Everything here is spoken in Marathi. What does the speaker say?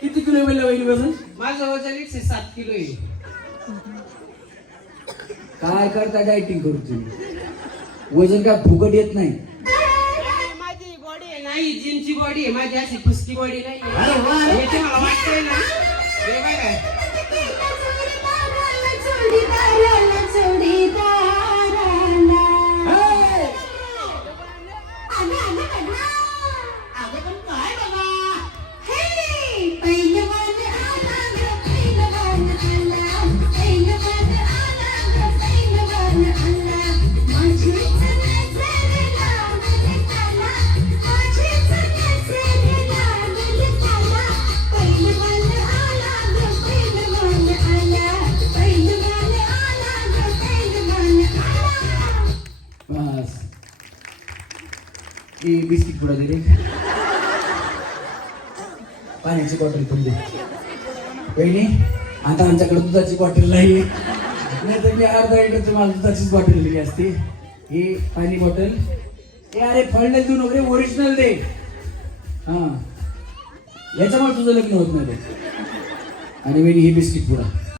किती किलो मिळलं होईल वजन माझं वजन एकशे सात किलो आहे काय करता डायटिंग करू तुम्ही वजन काय फुकट येत नाही माझी बॉडी नाही जिमची बॉडी आहे माझी अशी फुसकी बॉडी नाही ती बिस्किट पुढे गेली पाण्याची बॉटल पण दे बहिणी आता आमच्याकडे दुधाची बॉटल नाही नाहीतर मी अर्धा लिटर तुम्हाला दुधाचीच बॉटल दिली असती ही पाणी बॉटल ए अरे फळ देऊ नको रे ओरिजिनल दे हां याच्यामुळे तुझं लग्न होत नाही आणि बहिणी ही बिस्किट पुडा